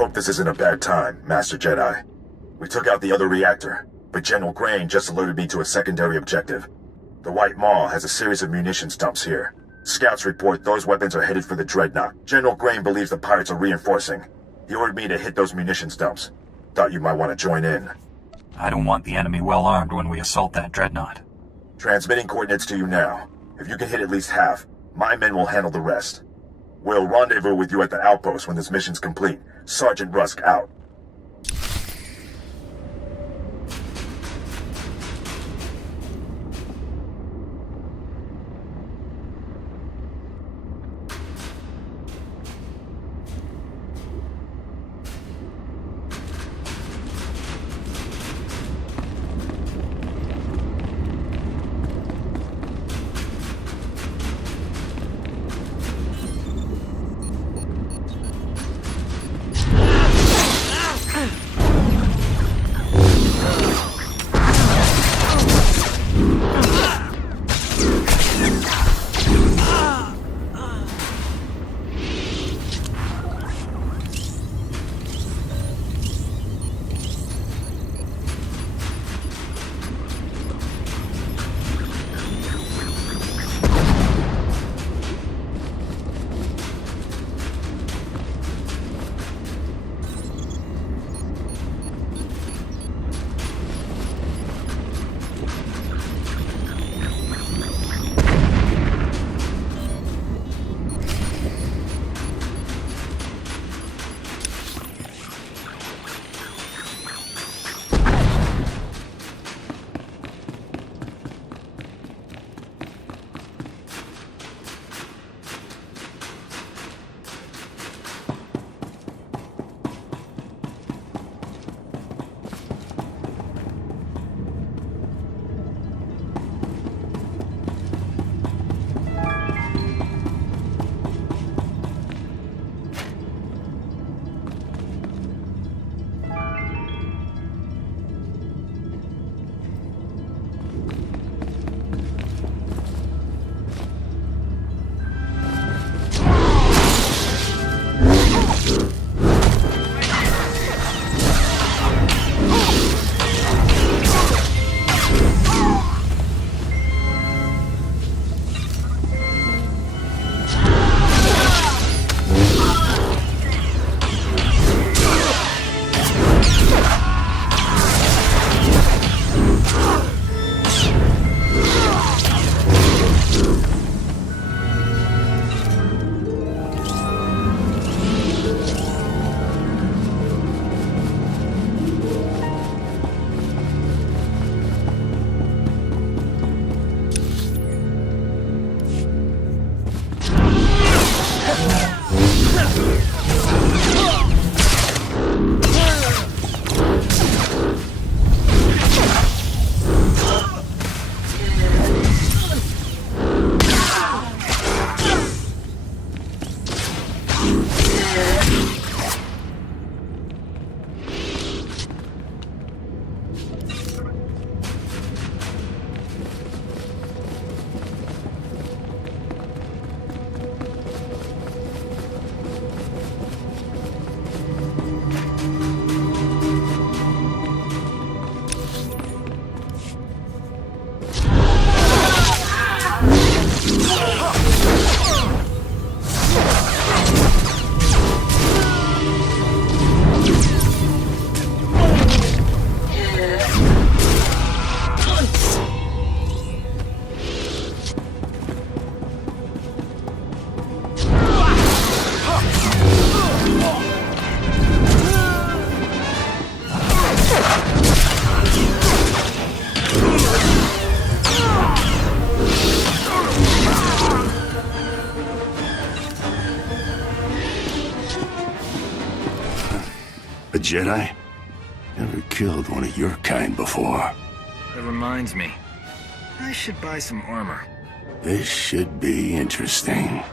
Hope this isn't a bad time, Master Jedi. We took out the other reactor, but General Grain just alerted me to a secondary objective. The White Maw has a series of munitions dumps here. Scouts report those weapons are headed for the Dreadnought. General Grain believes the pirates are reinforcing. He ordered me to hit those munitions dumps. Thought you might want to join in. I don't want the enemy well armed when we assault that Dreadnought. Transmitting coordinates to you now. If you can hit at least half, my men will handle the rest. We'll rendezvous with you at the outpost when this mission's complete. Sergeant Rusk out. A Jedi? Never killed one of your kind before. That reminds me. I should buy some armor. This should be interesting.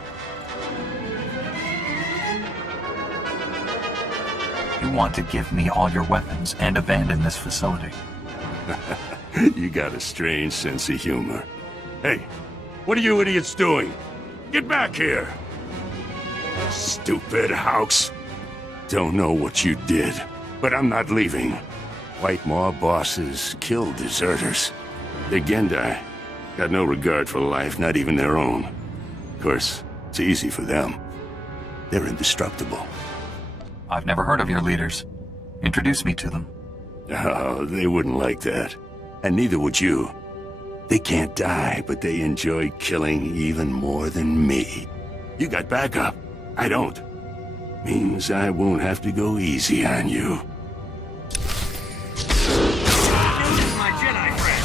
You want to give me all your weapons and abandon this facility? You got a strange sense of humor. Hey, what are you idiots doing? Get back here! Stupid house! Don't know what you did, but I'm not leaving. White Maw bosses kill deserters. The Gendai got no regard for life, not even their own. Of course, it's easy for them. They're indestructible. I've never heard of your leaders. Introduce me to them. Oh, they wouldn't like that. And neither would you. They can't die, but they enjoy killing even more than me. You got backup. I don't. Means I won't have to go easy on you. My Jedi friend.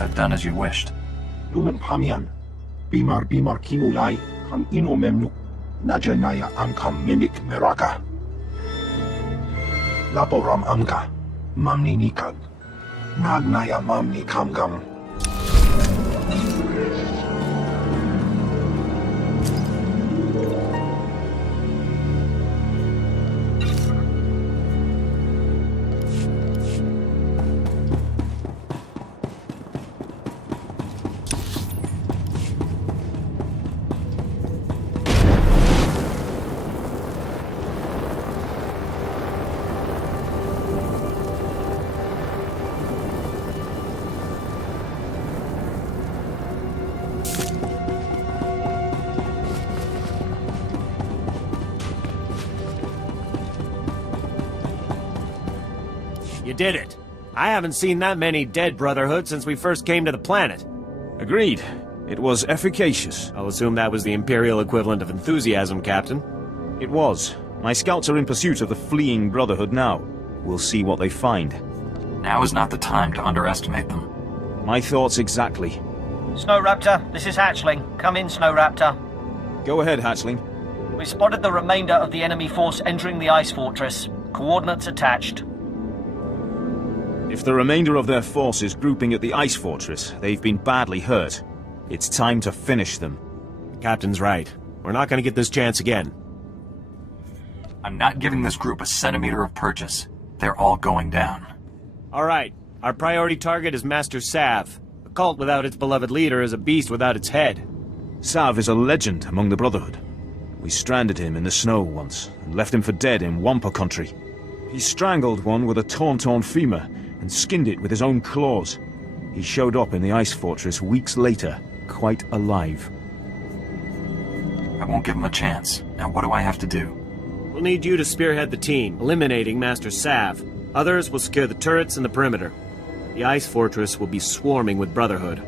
I've done as you wished. Lumen Pamian, Bimar Kimulai, Ham Ino Memnu, Najanaya Amkam Mimik Meraka. Laporam Amka, Mamni Nikag, Nagnaya Mamni Kamgam. You did it. I haven't seen that many dead Brotherhood since we first came to the planet. Agreed. It was efficacious. I'll assume that was the Imperial equivalent of enthusiasm, Captain. It was. My scouts are in pursuit of the fleeing Brotherhood now. We'll see what they find. Now is not the time to underestimate them. My thoughts exactly. Snow Raptor, this is Hatchling. Come in, Snow Raptor. Go ahead, Hatchling. We spotted the remainder of the enemy force entering the ice fortress. Coordinates attached. If the remainder of their force is grouping at the ice fortress, they've been badly hurt. It's time to finish them. The Captain's right. We're not going to get this chance again. I'm not giving this group a centimeter of purchase. They're all going down. All right. Our priority target is Master Sav. A cult without its beloved leader is a beast without its head. Sav is a legend among the Brotherhood. We stranded him in the snow once, and left him for dead in Wampa country. He strangled one with a torn femur, and skinned it with his own claws. He showed up in the ice fortress weeks later, quite alive. I won't give him a chance. Now what do I have to do? We'll need you to spearhead the team, eliminating Master Sav. Others will secure the turrets and the perimeter. The ice fortress will be swarming with Brotherhood.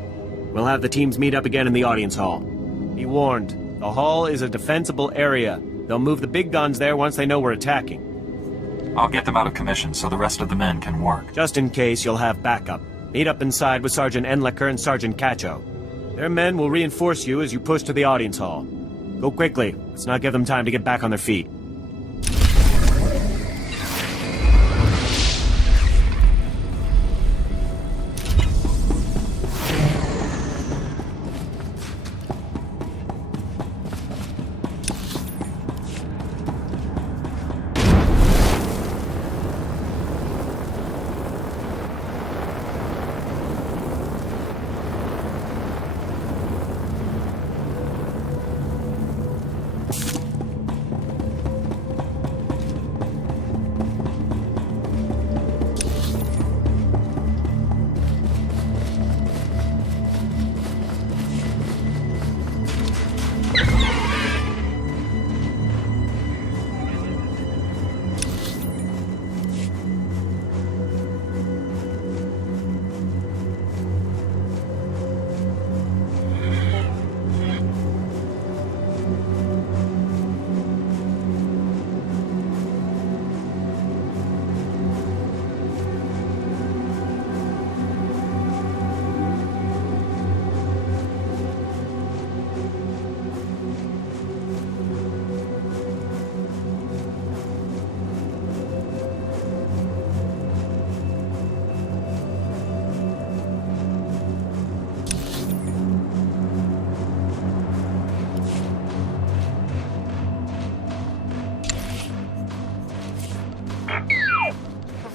We'll have the teams meet up again in the audience hall. Be warned, the hall is a defensible area. They'll move the big guns there once they know we're attacking. I'll get them out of commission so the rest of the men can work. Just in case, you'll have backup. Meet up inside with Sergeant Enlecker and Sergeant Cacho. Their men will reinforce you as you push to the audience hall. Go quickly. Let's not give them time to get back on their feet.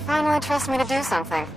Finally trust me to do something.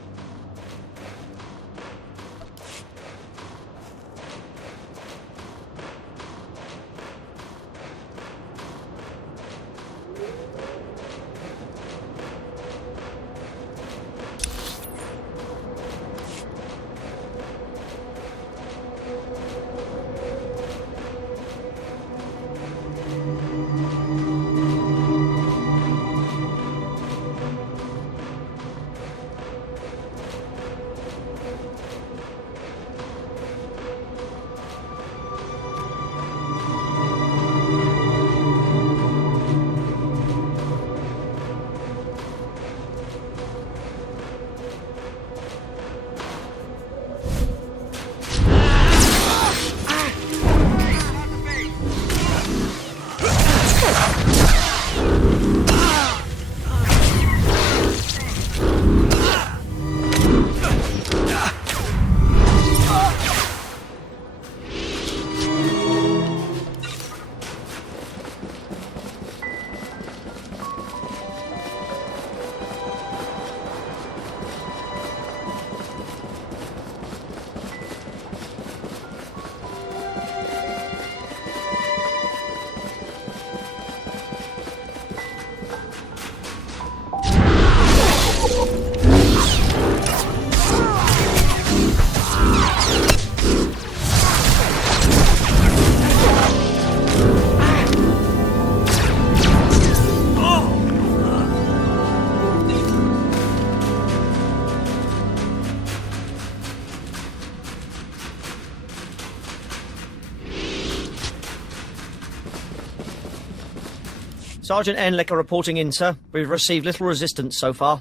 Sergeant Enlicker reporting in, sir. We've received little resistance so far.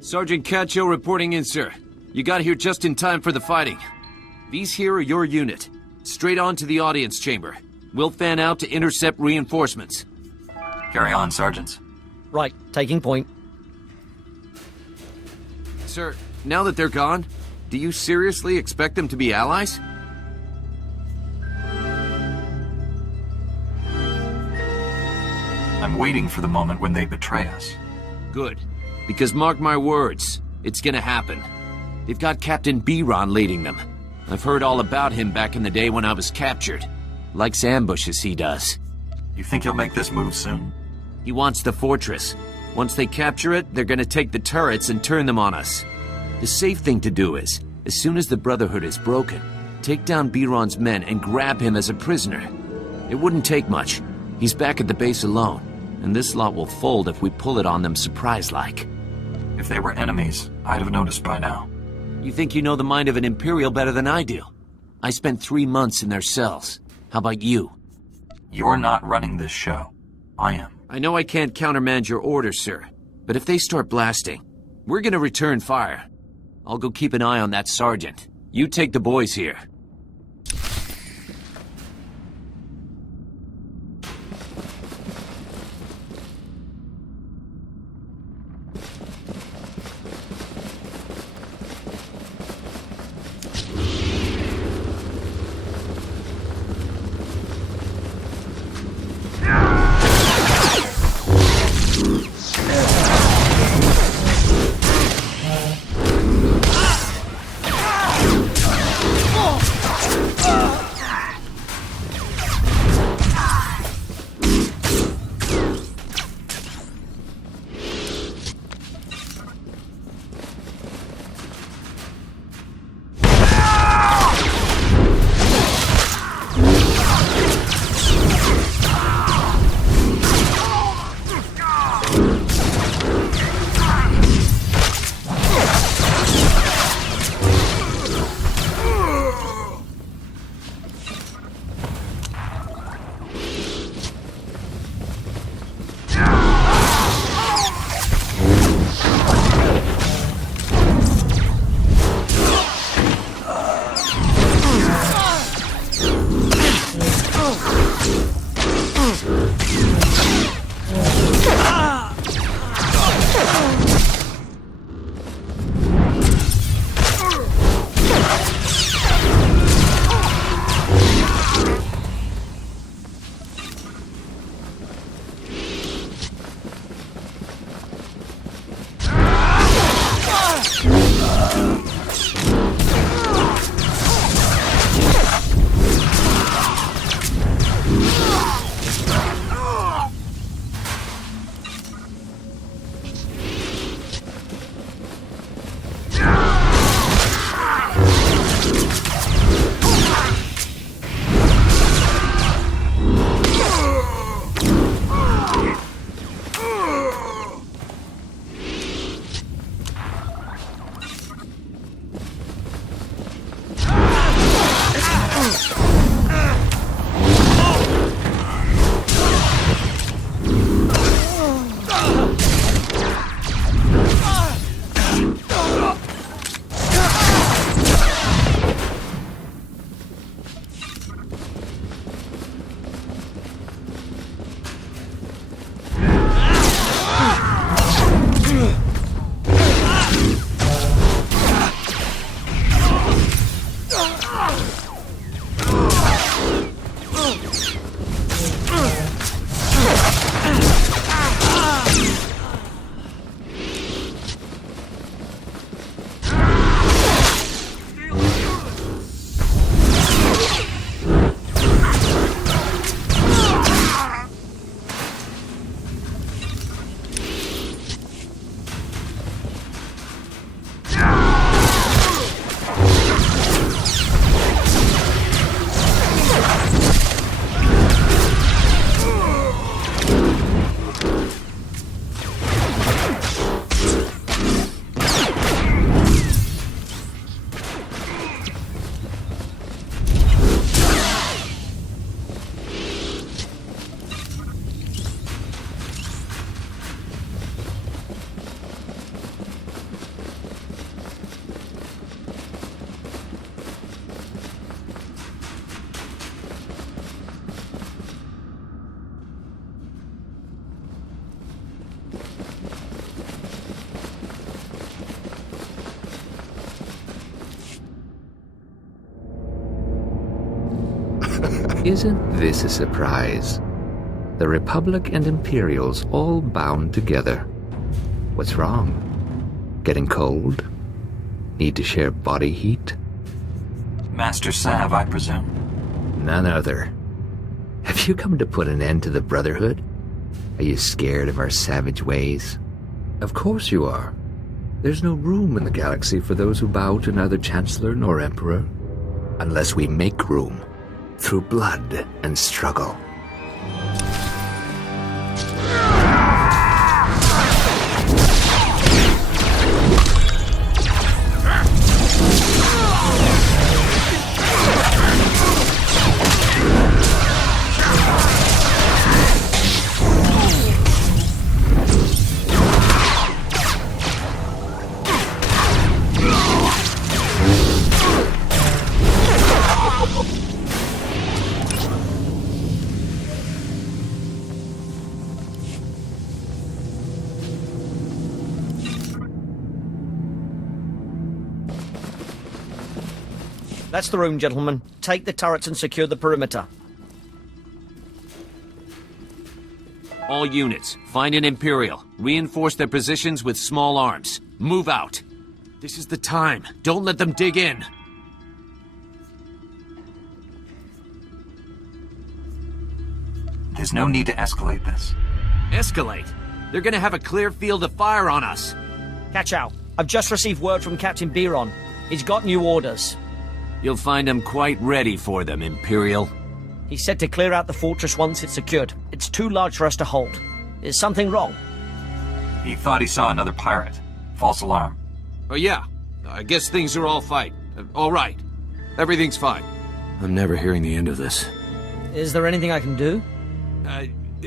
Sergeant Cacho reporting in, sir. You got here just in time for the fighting. These here are your unit. Straight on to the audience chamber. We'll fan out to intercept reinforcements. Carry on, sergeants. Right, taking point. Sir, now that they're gone, do you seriously expect them to be allies? I'm waiting for the moment when they betray us. Good. Because mark my words, it's gonna happen. They've got Captain Biron leading them. I've heard all about him back in the day when I was captured. Likes ambushes, he does. You think he'll make this move soon? He wants the fortress. Once they capture it, they're gonna take the turrets and turn them on us. The safe thing to do is, as soon as the Brotherhood is broken, take down Biron's men and grab him as a prisoner. It wouldn't take much. He's back at the base alone, and this lot will fold if we pull it on them surprise-like. If they were enemies, I'd have noticed by now. You think you know the mind of an Imperial better than I do? I spent 3 months in their cells. How about you? You're not running this show. I am. I know I can't countermand your orders, sir, but if they start blasting, we're gonna return fire. I'll go keep an eye on that sergeant. You take the boys here. Isn't this a surprise? The Republic and Imperials all bound together. What's wrong? Getting cold? Need to share body heat? Master Sav, I presume. None other. Have you come to put an end to the Brotherhood? Are you scared of our savage ways? Of course you are. There's no room in the galaxy for those who bow to neither Chancellor nor Emperor. Unless we make room. Through blood and struggle. That's the room, gentlemen. Take the turrets and secure the perimeter. All units, find an Imperial. Reinforce their positions with small arms. Move out. This is the time. Don't let them dig in. There's no need to escalate this. Escalate? They're gonna have a clear field of fire on us. Catch out. I've just received word from Captain Biron. He's got new orders. You'll find him quite ready for them, Imperial. He said to clear out the fortress once it's secured. It's too large for us to hold. Is something wrong? He thought he saw another pirate. False alarm. Oh yeah, I guess things are all fine. All right. Everything's fine. I'm never hearing the end of this. Is there anything I can do?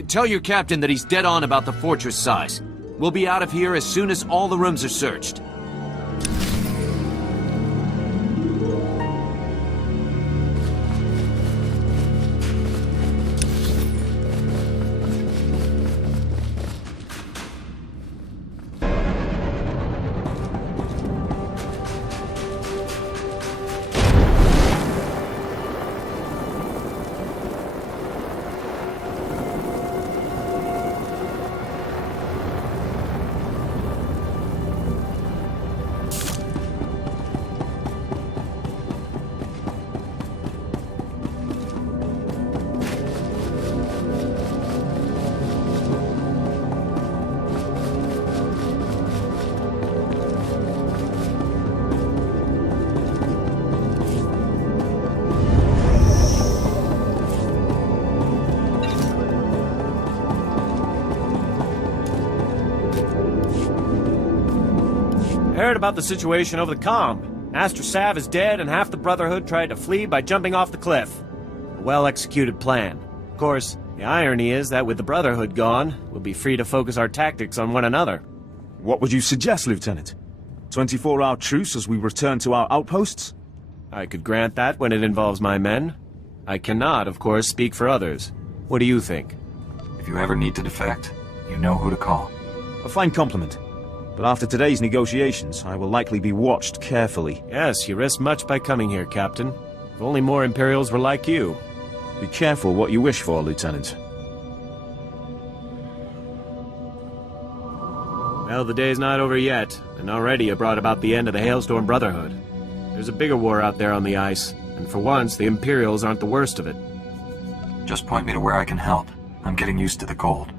Tell your captain that he's dead on about the fortress size. We'll be out of here as soon as all the rooms are searched. Heard about the situation over the comm. Master Sav is dead and half the Brotherhood tried to flee by jumping off the cliff. A well-executed plan. Of course, the irony is that with the Brotherhood gone, we'll be free to focus our tactics on one another. What would you suggest, Lieutenant? 24-hour truce as we return to our outposts? I could grant that when it involves my men. I cannot, of course, speak for others. What do you think? If you ever need to defect, you know who to call. A fine compliment. But after today's negotiations, I will likely be watched carefully. Yes, you risk much by coming here, Captain. If only more Imperials were like you. Be careful what you wish for, Lieutenant. Well, the day's not over yet, and already you brought about the end of the Hailstorm Brotherhood. There's a bigger war out there on the ice, and for once, the Imperials aren't the worst of it. Just point me to where I can help. I'm getting used to the cold.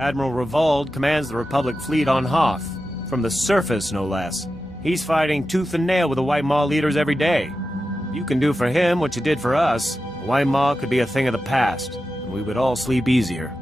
Admiral Revold commands the Republic fleet on Hoth. From the surface, no less. He's fighting tooth and nail with the White Maw leaders every day. You can do for him what you did for us. The White Maw could be a thing of the past, and we would all sleep easier.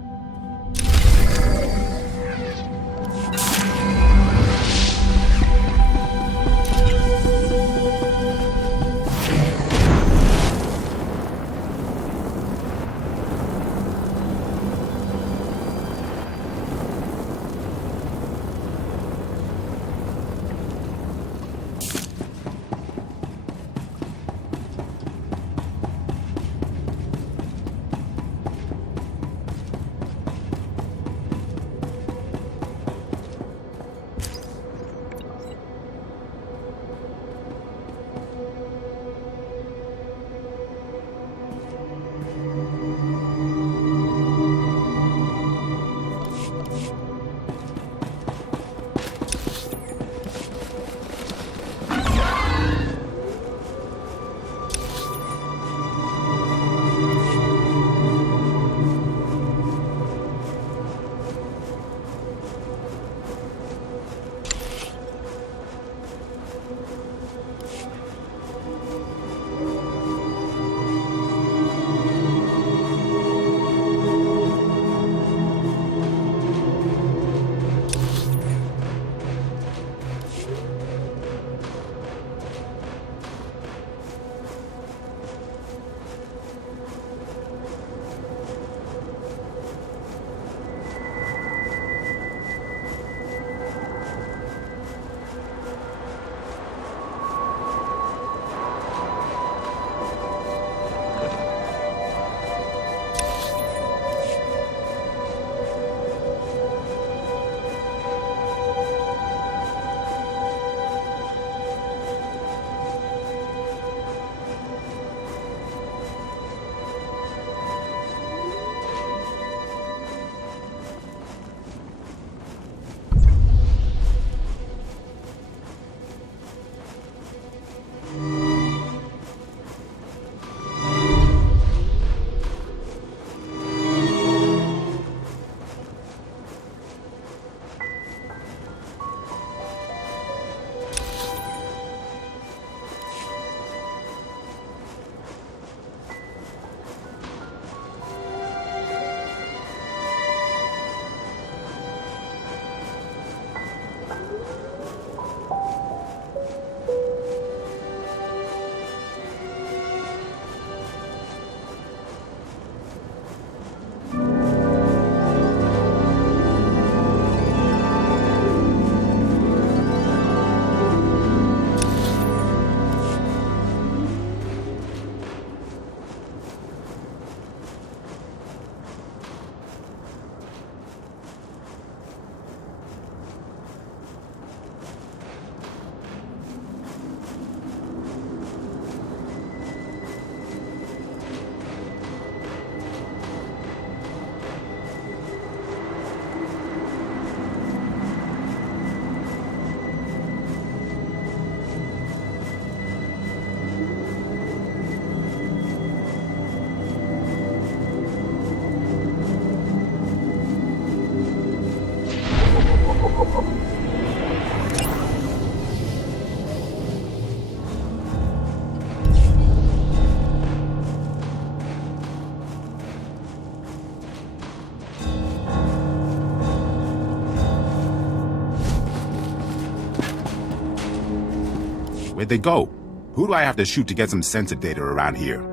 Where'd they go? Who do I have to shoot to get some sensor data around here?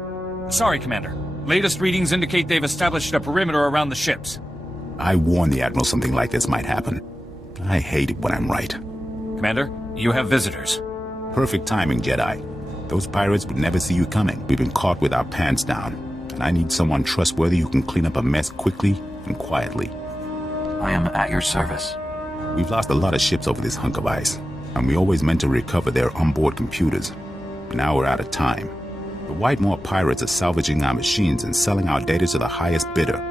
Sorry, Commander. Latest readings indicate they've established a perimeter around the ships. I warned the Admiral something like this might happen. I hate it when I'm right. Commander, you have visitors. Perfect timing, Jedi. Those pirates would never see you coming. We've been caught with our pants down, and I need someone trustworthy who can clean up a mess quickly and quietly. I am at your service. We've lost a lot of ships over this hunk of ice, and we always meant to recover their onboard computers. But now we're out of time. The Whitemore pirates are salvaging our machines and selling our data to the highest bidder.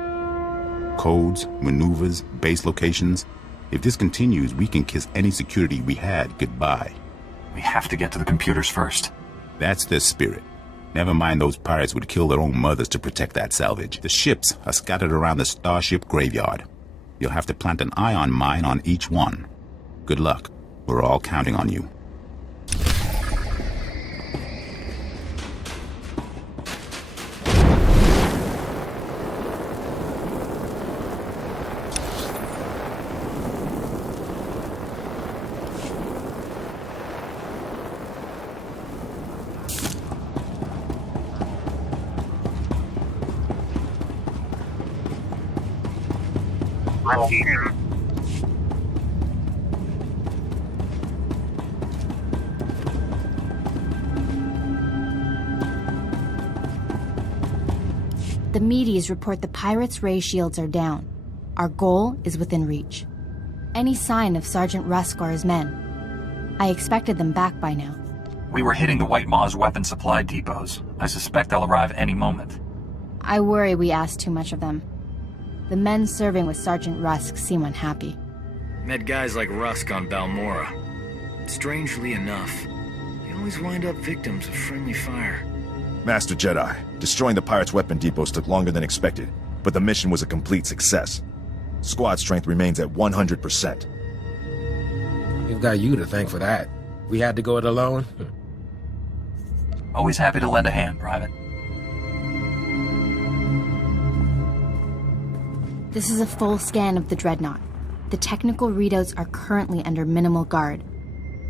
Codes, maneuvers, base locations. If this continues, we can kiss any security we had goodbye. We have to get to the computers first. That's their spirit. Never mind those pirates would kill their own mothers to protect that salvage. The ships are scattered around the starship graveyard. You'll have to plant an ion mine on each one. Good luck. We're all counting on you. The Medes report the pirates' ray shields are down. Our goal is within reach. Any sign of Sergeant Rusk or his men? I expected them back by now. We were hitting the White Maw's weapon supply depots. I suspect they'll arrive any moment. I worry we asked too much of them. The men serving with Sergeant Rusk seem unhappy. Met guys like Rusk on Balmora. Strangely enough, they always wind up victims of friendly fire. Master Jedi, destroying the pirates' weapon depots took longer than expected, but the mission was a complete success. Squad strength remains at 100%. We've got you to thank for that. We had to go it alone. Always happy to lend a hand, Private. This is a full scan of the Dreadnought. The technical readouts are currently under minimal guard.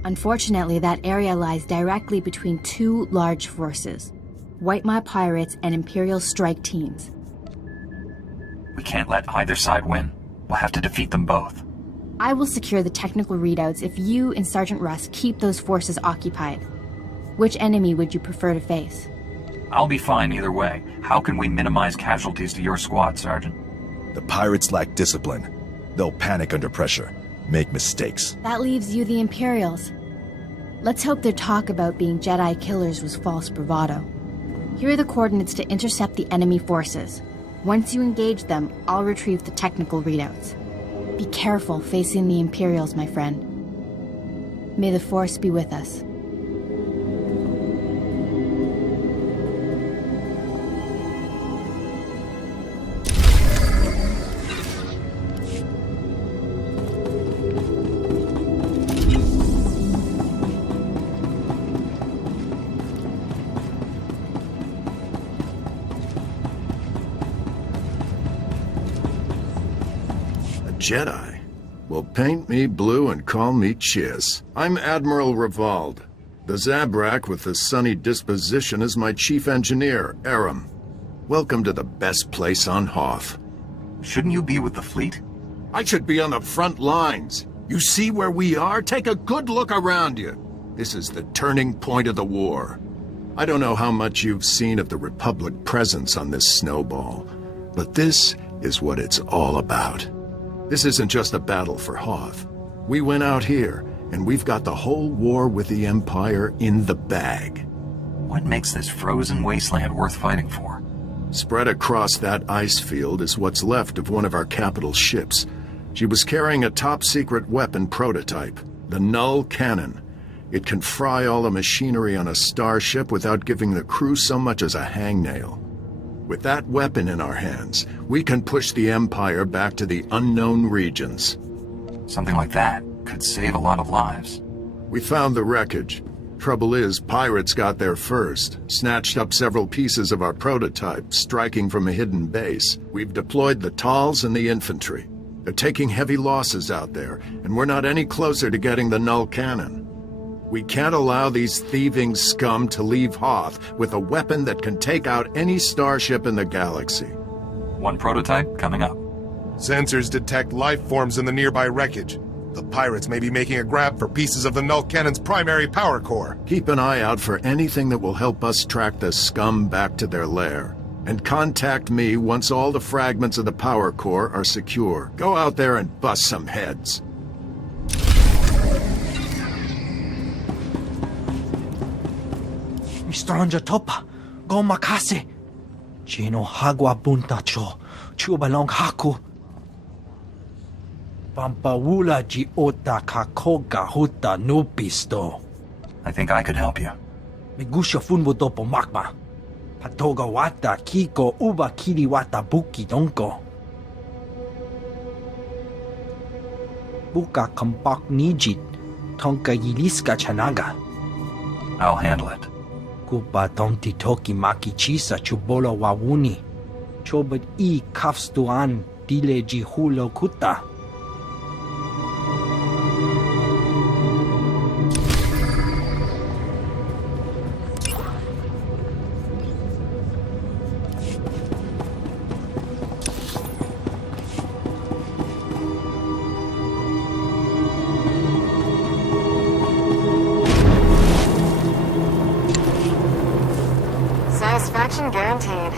Unfortunately, that area lies directly between two large forces. Whitemaw pirates and Imperial strike teams. We can't let either side win. We'll have to defeat them both. I will secure the technical readouts if you and Sergeant Rusk keep those forces occupied. Which enemy would you prefer to face? I'll be fine either way. How can we minimize casualties to your squad, Sergeant? The pirates lack discipline. They'll panic under pressure, make mistakes. That leaves you the Imperials. Let's hope their talk about being Jedi killers was false bravado. Here are the coordinates to intercept the enemy forces. Once you engage them, I'll retrieve the technical readouts. Be careful facing the Imperials, my friend. May the Force be with us. Jedi? Well, paint me blue and call me Chiz. I'm Admiral Revald. The Zabrak with the sunny disposition is my chief engineer, Aram. Welcome to the best place on Hoth. Shouldn't you be with the fleet? I should be on the front lines. You see where we are? Take a good look around you. This is the turning point of the war. I don't know how much you've seen of the Republic presence on this snowball, but this is what it's all about. This isn't just a battle for Hoth. We went out here, and we've got the whole war with the Empire in the bag. What makes this frozen wasteland worth fighting for? Spread across that ice field is what's left of one of our capital ships. She was carrying a top-secret weapon prototype, the Null Cannon. It can fry all the machinery on a starship without giving the crew so much as a hangnail. With that weapon in our hands, we can push the Empire back to the unknown regions. Something like that could save a lot of lives. We found the wreckage. Trouble is, pirates got there first, snatched up several pieces of our prototype, striking from a hidden base. We've deployed the Tals and the infantry. They're taking heavy losses out there, and we're not any closer to getting the Null Cannon. We can't allow these thieving scum to leave Hoth with a weapon that can take out any starship in the galaxy. One prototype coming up. Sensors detect life forms in the nearby wreckage. The pirates may be making a grab for pieces of the Null Cannon's primary power core. Keep an eye out for anything that will help us track the scum back to their lair. And contact me once all the fragments of the power core are secure. Go out there and bust some heads. Mr. Topa, go makase. Chino hagwa bunta cho, chubalong haku. Pampawula ji ota kakoga huta nupisto. I think I could help you. Megusha funbo topo makma. Patoga wata kiko uba kiri wata buki donko. Buka kampak nijit, tonka yiliska chanaga. I'll handle it. Kupa tonti toki maki chisa chubolo wawuni. Chobot I kafstuan dile jihulo kuta. Satisfaction guaranteed.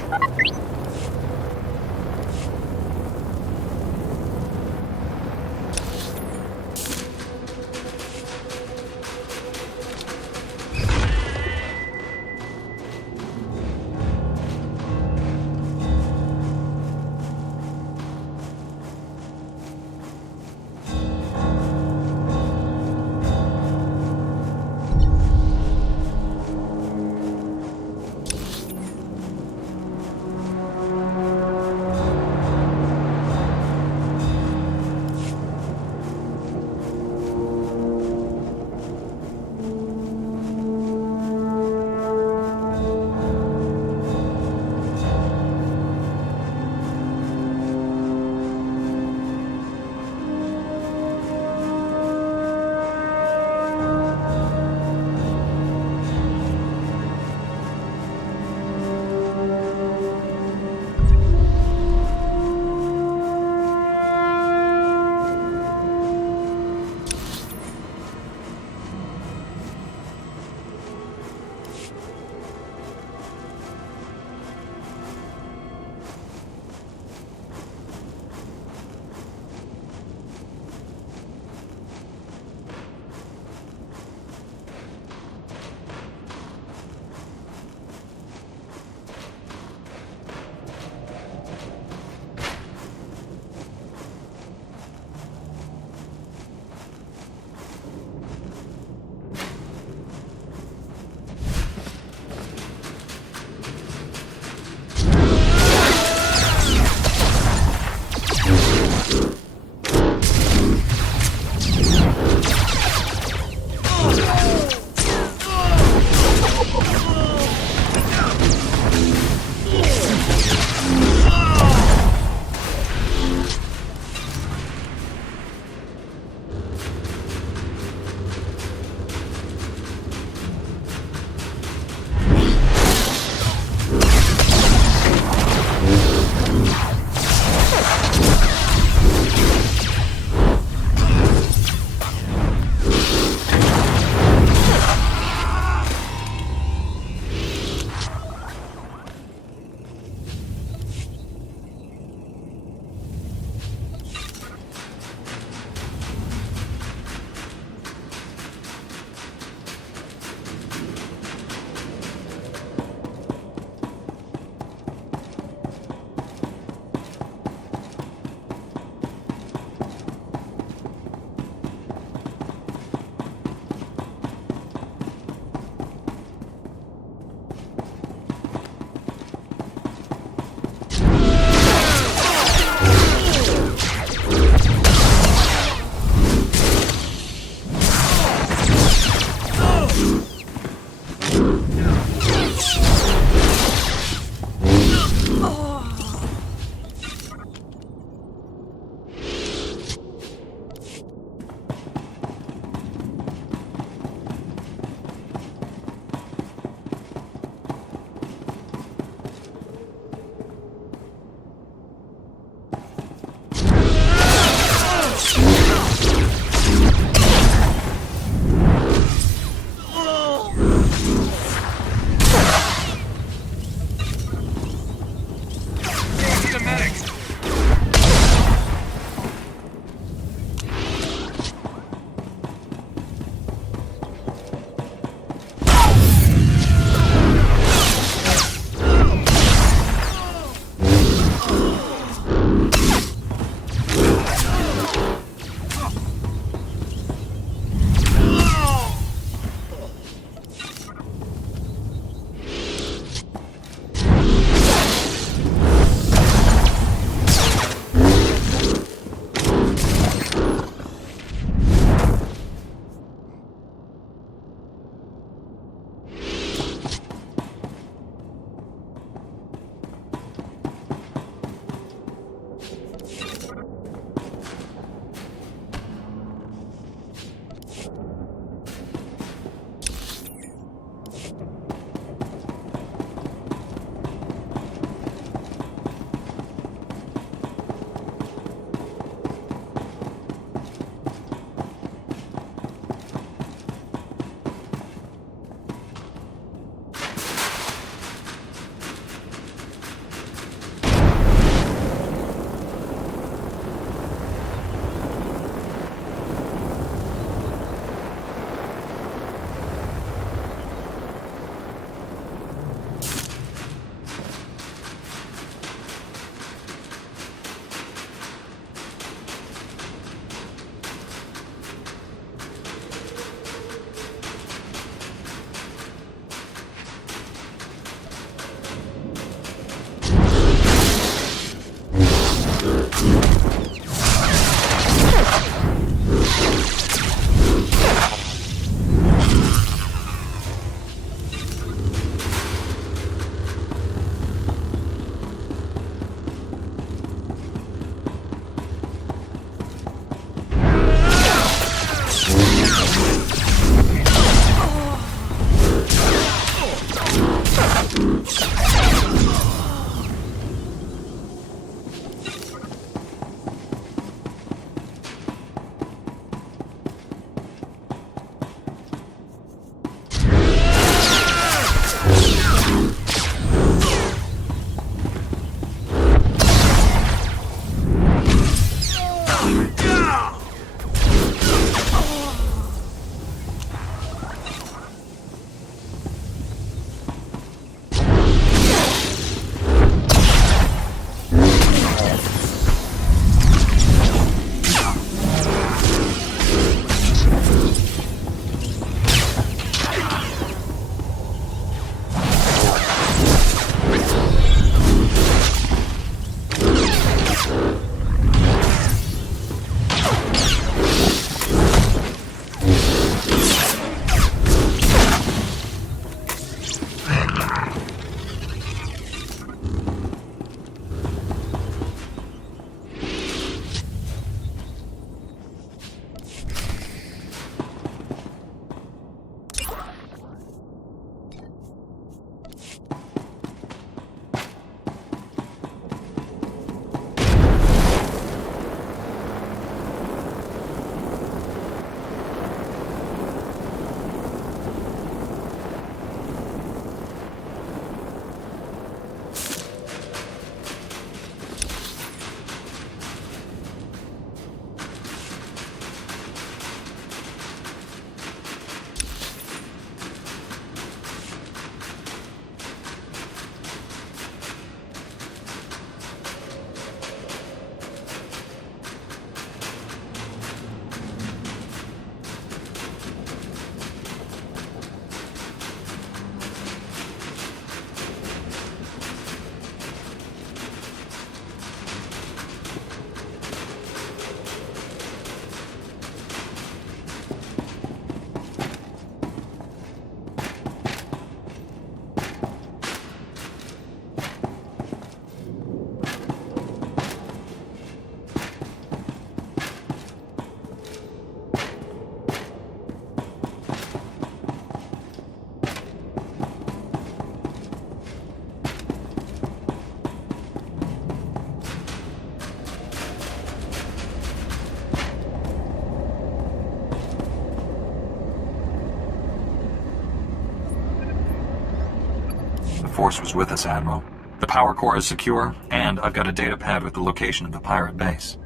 force was with us, Admiral. The power core is secure, and I've got a data pad with the location of the pirate base.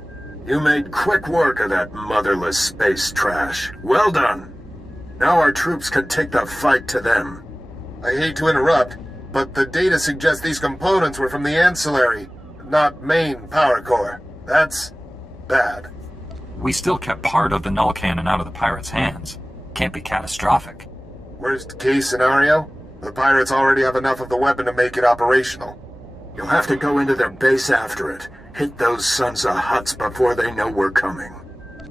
You made quick work of that motherless space trash. Well done. Now our troops can take the fight to them. I hate to interrupt, but the data suggests these components were from the ancillary, not main power core. That's bad. We still kept part of the null cannon out of the pirates' hands. Can't be catastrophic. Worst case scenario? The pirates already have enough of the weapon to make it operational. You'll have to go into their base after it. Hit those sons of huts before they know we're coming.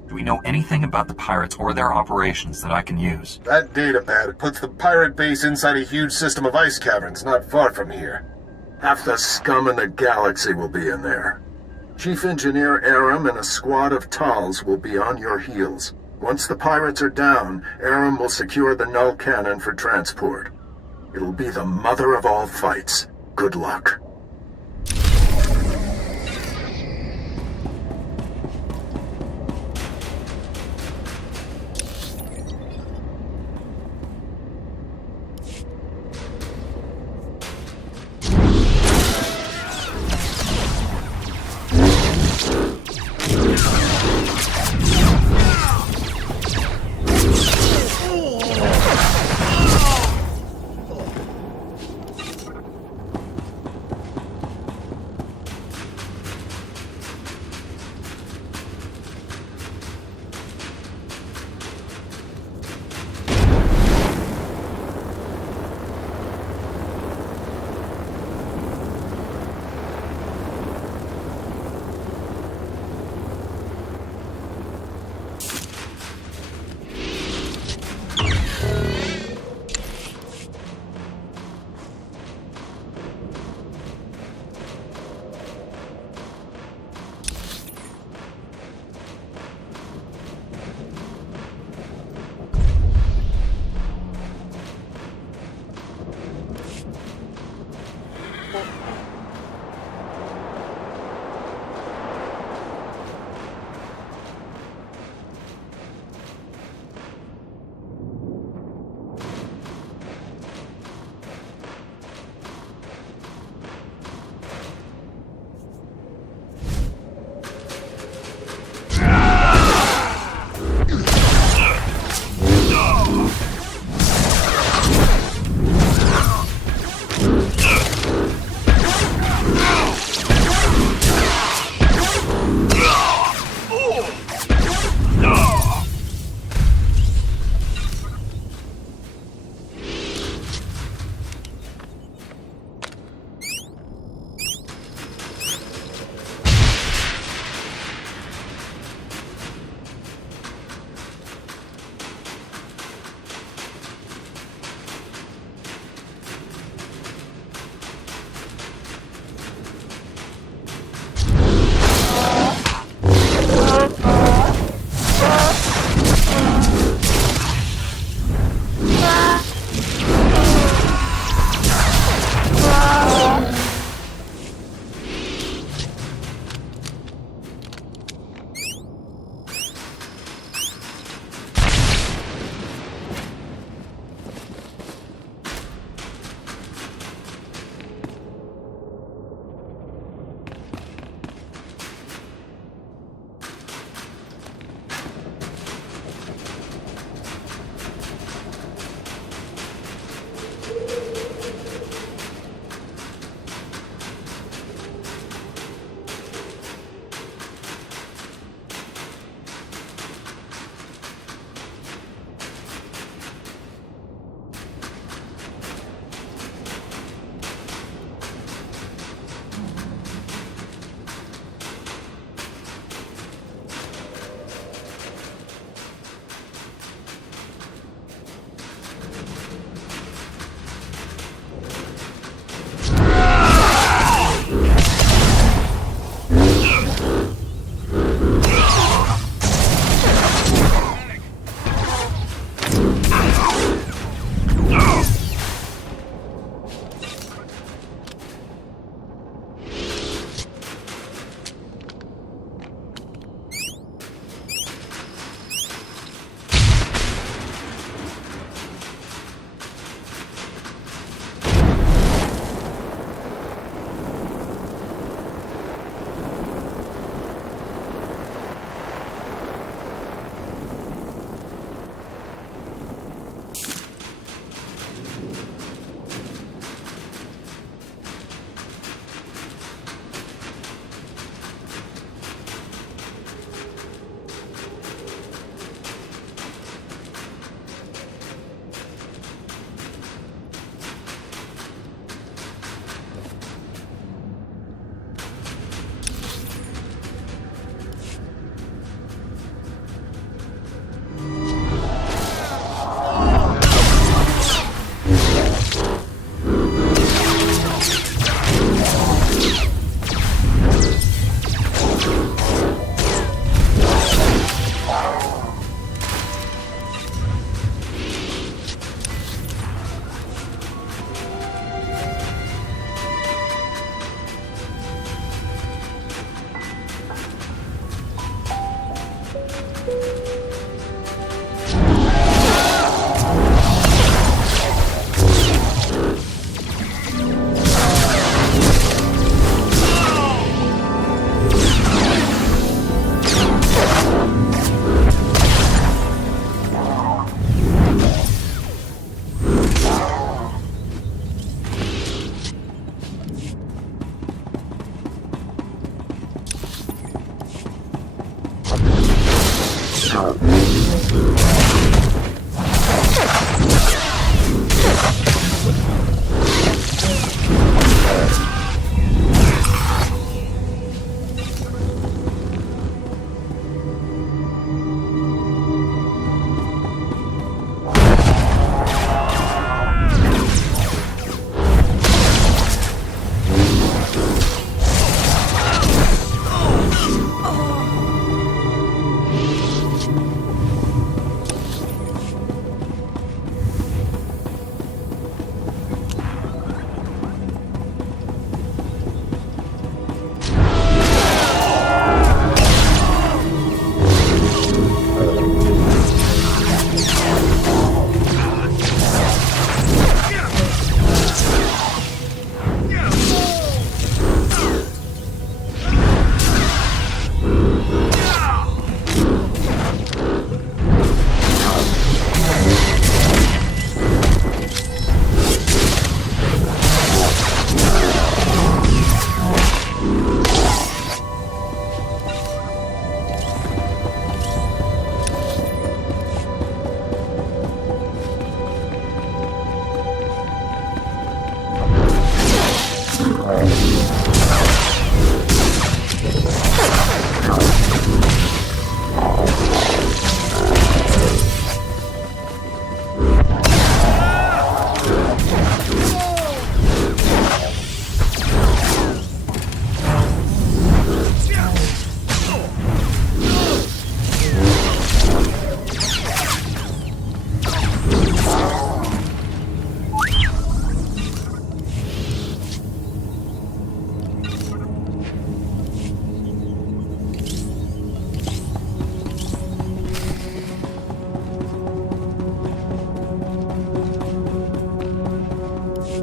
Do we know anything about the pirates or their operations that I can use? That datapad puts the pirate base inside a huge system of ice caverns not far from here. Half the scum in the galaxy will be in there. Chief Engineer Aram and a squad of Tals will be on your heels. Once the pirates are down, Aram will secure the null cannon for transport. It'll be the mother of all fights. Good luck.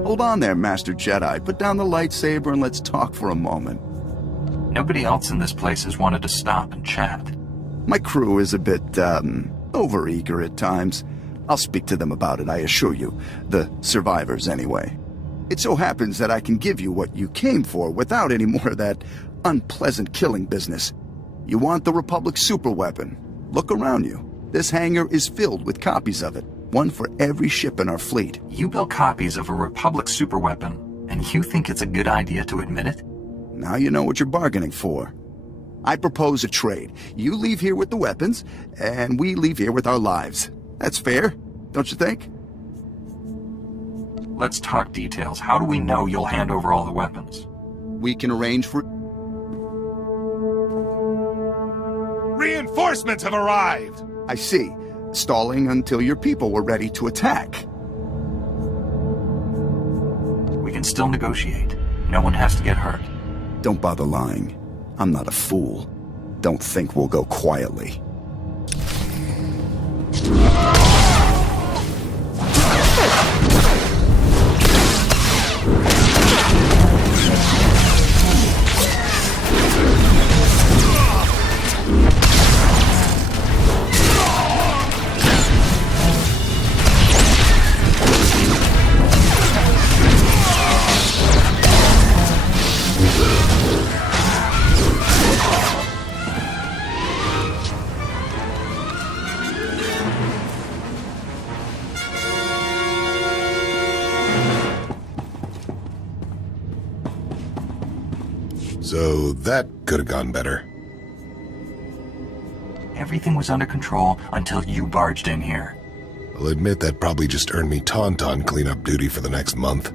Hold on there, Master Jedi. Put down the lightsaber and let's talk for a moment. Nobody else in this place has wanted to stop and chat. My crew is a bit, overeager at times. I'll speak to them about it, I assure you. The survivors, anyway. It so happens that I can give you what you came for without any more of that unpleasant killing business. You want the Republic's superweapon. Look around you. This hangar is filled with copies of it. One for every ship in our fleet. You built copies of a Republic superweapon, and you think it's a good idea to admit it? Now you know what you're bargaining for. I propose a trade. You leave here with the weapons, and we leave here with our lives. That's fair, don't you think? Let's talk details. How do we know you'll hand over all the weapons? We can arrange for... Reinforcements have arrived! I see. Stalling until your people were ready to attack. We can still negotiate. No one has to get hurt. Don't bother lying. I'm not a fool. Don't think we'll go quietly. So that could have gone better. Everything was under control until you barged in here. I'll admit that probably just earned me Tauntaun cleanup duty for the next month.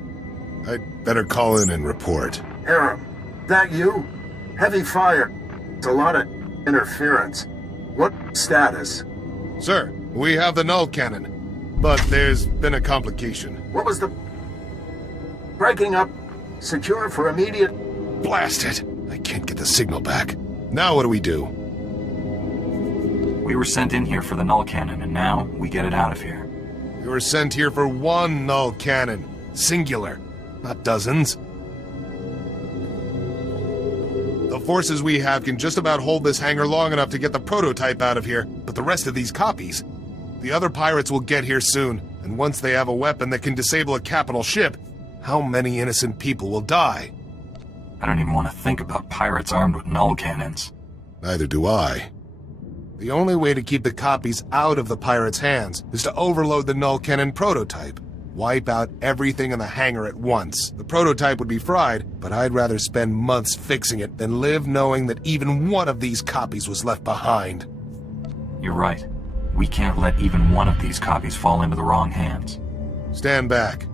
I'd better call in and report. Aram, that you? Heavy fire. It's a lot of interference. What status? Sir, we have the null cannon, but there's been a complication. What was the... Breaking up. Secure for immediate... Blast it! I can't get the signal back. Now what do? We were sent in here for the null cannon, and now we get it out of here. We were sent here for one null cannon. Singular. Not dozens. The forces we have can just about hold this hangar long enough to get the prototype out of here, but the rest of these copies... The other pirates will get here soon, and once they have a weapon that can disable a capital ship, how many innocent people will die? I don't even want to think about pirates armed with null cannons. Neither do I. The only way to keep the copies out of the pirates' hands is to overload the null cannon prototype. Wipe out everything in the hangar at once. The prototype would be fried, but I'd rather spend months fixing it than live knowing that even one of these copies was left behind. You're right. We can't let even one of these copies fall into the wrong hands. Stand back.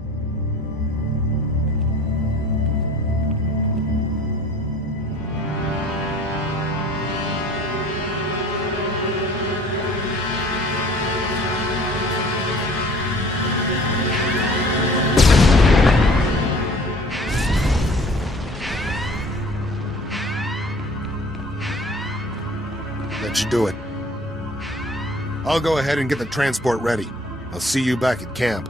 That should do it. I'll go ahead and get the transport ready. I'll see you back at camp.